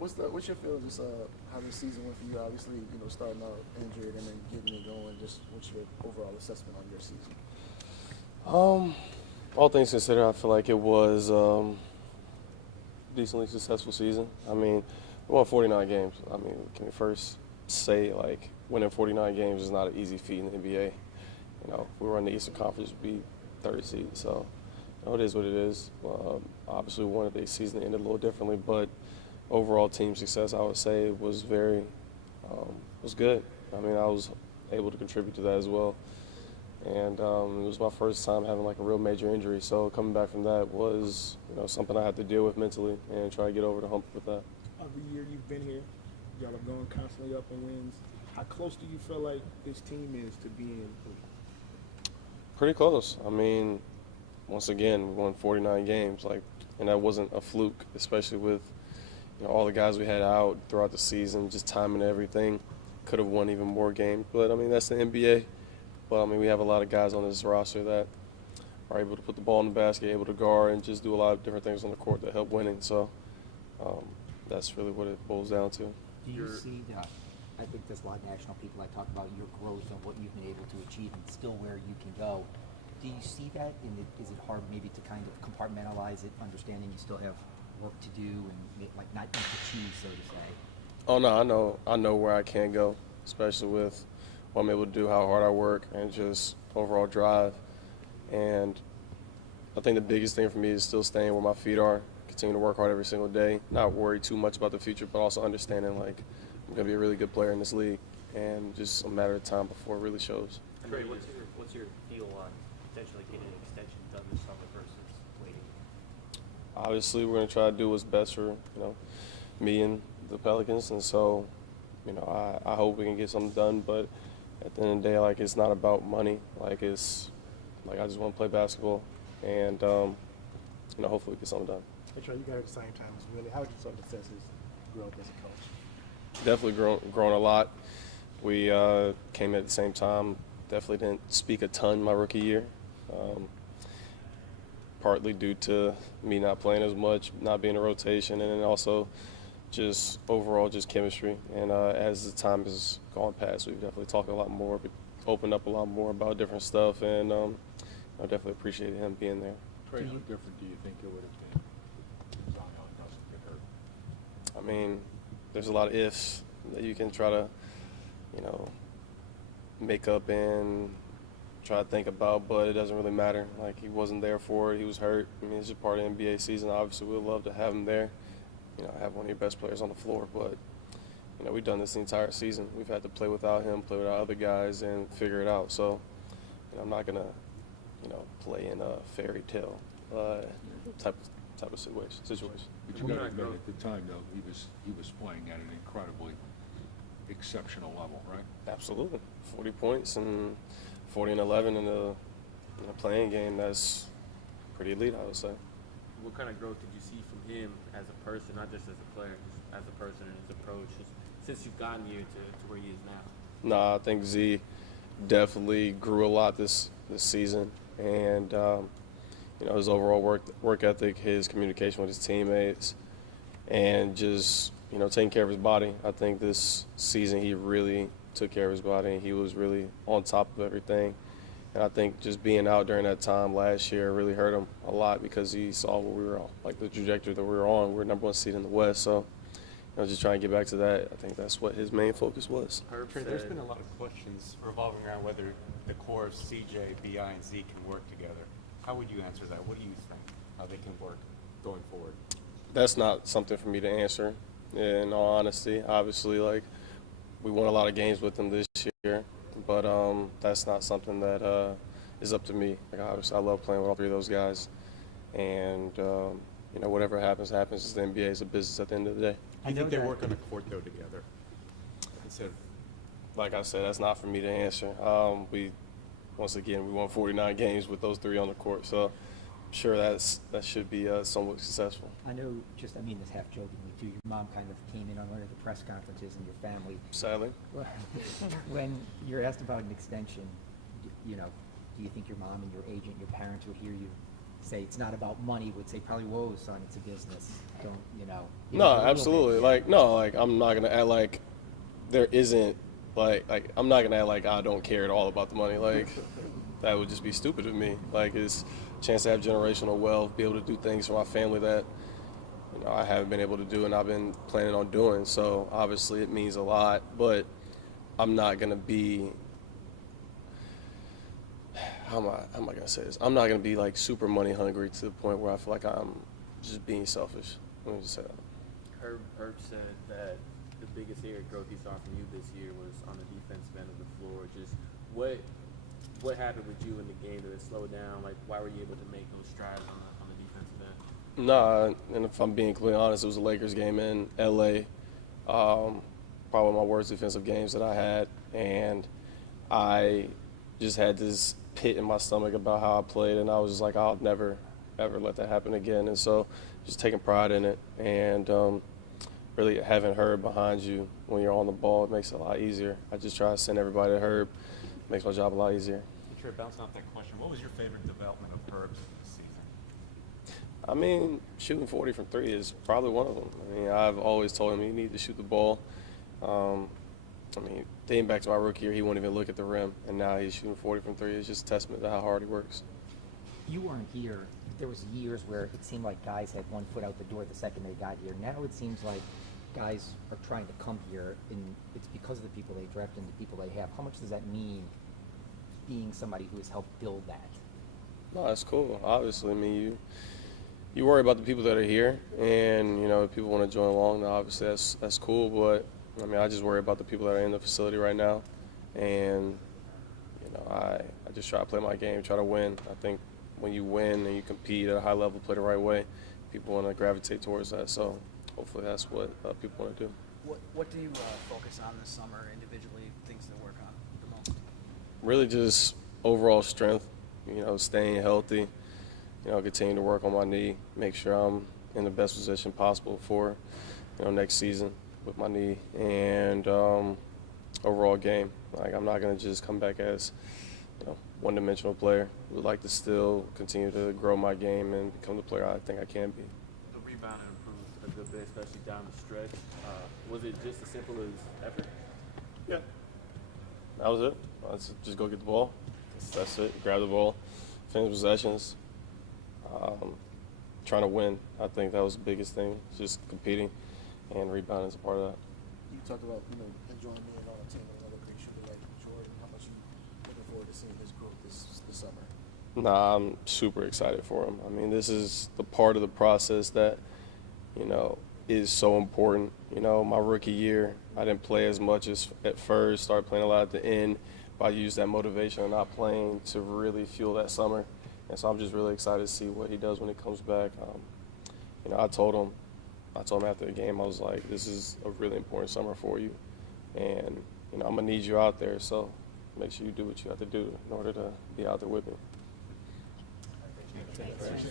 What's your feeling just how the season went for you? Obviously, starting out injured and then getting it going. Just what's your overall assessment on your season? All things considered, I feel like it was decently successful season. I mean, we won 49 games. I mean, can we first say like winning 49 games is not an easy feat in the NBA? We were in the Eastern Conference, beat third seed, so it is what it is. Obviously, we wanted the season to end a little differently, but overall team success, I would say, was good. I mean, I was able to contribute to that as well. And it was my first time having like a real major injury, so coming back from that was something I had to deal with mentally and try to get over the hump with that. Every year you've been here, y'all have gone constantly up in wins. How close do you feel like this team is to being Pretty close. I mean, once again, we won 49 games, and that wasn't a fluke, especially with all the guys we had out throughout the season, just timing everything. Could have won even more games, but I mean that's the NBA. But I mean we have a lot of guys on this roster that are able to put the ball in the basket, able to guard, and just do a lot of different things on the court that help winning. So that's really what it boils down to. Do you see that? I think there's a lot of national people that talk about your growth and what you've been able to achieve and still where you can go. Do you see that? Is it hard maybe to kind of compartmentalize it, understanding you still have work to do and like not eat the cheese, so to say? Oh no, I know where I can go, especially with what I'm able to do, how hard I work, and just overall drive. And I think the biggest thing for me is still staying where my feet are, continue to work hard every single day, not worry too much about the future, but also understanding like I'm going to be a really good player in this league, and just a matter of time before it really shows. Trey, what's your feel on potentially getting an extension done this summer versus waiting? Obviously, we're going to try to do what's best for me and the Pelicans, and so I hope we can get something done. But at the end of the day, like it's not about money. Like it's like I just want to play basketball, and hopefully get something done. Hey Trey, you got at the same time as Willie. How would you sort of assess his growth as a coach? Definitely grown a lot. We came at the same time. Definitely didn't speak a ton my rookie year, partly due to me not playing as much, not being in rotation, and then also just overall just chemistry. And as the time has gone past, we've definitely talked a lot more, opened up a lot more about different stuff, and I definitely appreciated him being there. Trey, how different do you think it would have been if Zion doesn't get hurt? I mean, there's a lot of ifs that you can try to, make up and try to think about, but it doesn't really matter. Like, he wasn't there for it. He was hurt. I mean, it's just part of the NBA season. Obviously, we'd love to have him there, have one of your best players on the floor, but, we've done this the entire season. We've had to play without him, play without other guys, and figure it out. So, I'm not going to, play in a fairy tale type of situation. But you got to admit, at the time, though, he was playing at an incredibly exceptional level, right? Absolutely. 40 points and 40 and 11 in a playing game, that's pretty elite, I would say. What kind of growth did you see from him as a person, not just as a player, just as a person and his approach, just since you've gotten here to where he is now? Nah, I think Z definitely grew a lot this season, and his overall work ethic, his communication with his teammates, and just taking care of his body. I think this season he really took care of his body, and he was really on top of everything. And I think just being out during that time last year really hurt him a lot because he saw what we were on, like the trajectory that we were on. We're number one seed in the West, so just trying to get back to that. I think that's what his main focus was. Trey, there's been a lot of questions revolving around whether the core of CJ, BI, and Z can work together. How would you answer that? What do you think? How they can work going forward? That's not something for me to answer, in all honesty. Obviously, we won a lot of games with them this year, but that's not something that is up to me. Obviously, I love playing with all three of those guys, and whatever happens. It's the NBA. It's a business at the end of the day. I think they work on a court though together. Like I said, that's not for me to answer. We won 49 games with those three on the court, so I'm sure that should be somewhat successful. I know, I mean this half jokingly too, your mom kind of came in on one of the press conferences and your family. Sadly. When you're asked about an extension, do you think your mom and your agent, your parents would hear you say it's not about money would say probably, whoa, son, it's a business. Don't, you know. No, a little bit, absolutely. yeah. Like, no, like I'm not gonna act like there isn't like I'm not gonna act like I don't care at all about the money. Like that would just be stupid of me. Like it's a chance to have generational wealth, be able to do things for my family that I haven't been able to do and I've been planning on doing. So obviously it means a lot, but I'm not gonna be. How am I gonna say this? I'm not gonna be like super money hungry to the point where I feel like I'm just being selfish. Let me just say that. Herb said that the biggest area of growth he saw from you this year was on the defensive end of the floor. Just what happened with you in the game? Did it slow down? Like, why were you able to make those strides on the defensive end? Nah, and if I'm being completely honest, it was a Lakers game in LA. Probably one of my worst defensive games that I had, and I just had this pit in my stomach about how I played, and I was just like, I'll never ever let that happen again. And so just taking pride in it and really having Herb behind you when you're on the ball, it makes it a lot easier. I just try to send everybody to Herb. It makes my job a lot easier. Trey, bouncing off that question, what was your favorite development of Herb's this season? I mean, shooting 40 from 3 is probably one of them. I mean, I've always told him he needs to shoot the ball. I mean, dating back to my rookie year, he wouldn't even look at the rim, and now he's shooting 40 from 3. It's just a testament to how hard he works. You weren't here. There was years where it seemed like guys had one foot out the door the second they got here. Now it seems like guys are trying to come here, and it's because of the people they draft and the people they have. How much does that mean, being somebody who has helped build that? No, that's cool. Obviously, I mean, you worry about the people that are here, and if people want to join along, then obviously that's cool. But I mean, I just worry about the people that are in the facility right now, and I just try to play my game, try to win. I think when you win and you compete at a high level, play the right way, people want to gravitate towards that. So hopefully that's what people want to do. What do you focus on this summer individually, things to work on the most? Really just overall strength, staying healthy, continue to work on my knee, make sure I'm in the best position possible for, next season with my knee, and overall game. Like, I'm not going to just come back as, one-dimensional player. I would like to still continue to grow my game and become the player I think I can be. The rebounding improved a good bit, especially down the stretch. Was it just as simple as effort? Yeah. That was it. Let's just go get the ball. That's it. Grab the ball, finish possessions. Trying to win. I think that was the biggest thing, just competing, and rebounding is a part of that. You talked about enjoying being on a team with another great shooter like Jordan. How much you looking forward to seeing his growth this summer? Nah, I'm super excited for him. I mean, this is the part of the process that, is so important. My rookie year, I didn't play as much as at first, started playing a lot at the end, but I used that motivation of not playing to really fuel that summer. And so I'm just really excited to see what he does when he comes back. I told him after the game, I was like, this is a really important summer for you. And, I'm going to need you out there, so make sure you do what you have to do in order to be out there with me. Thank you.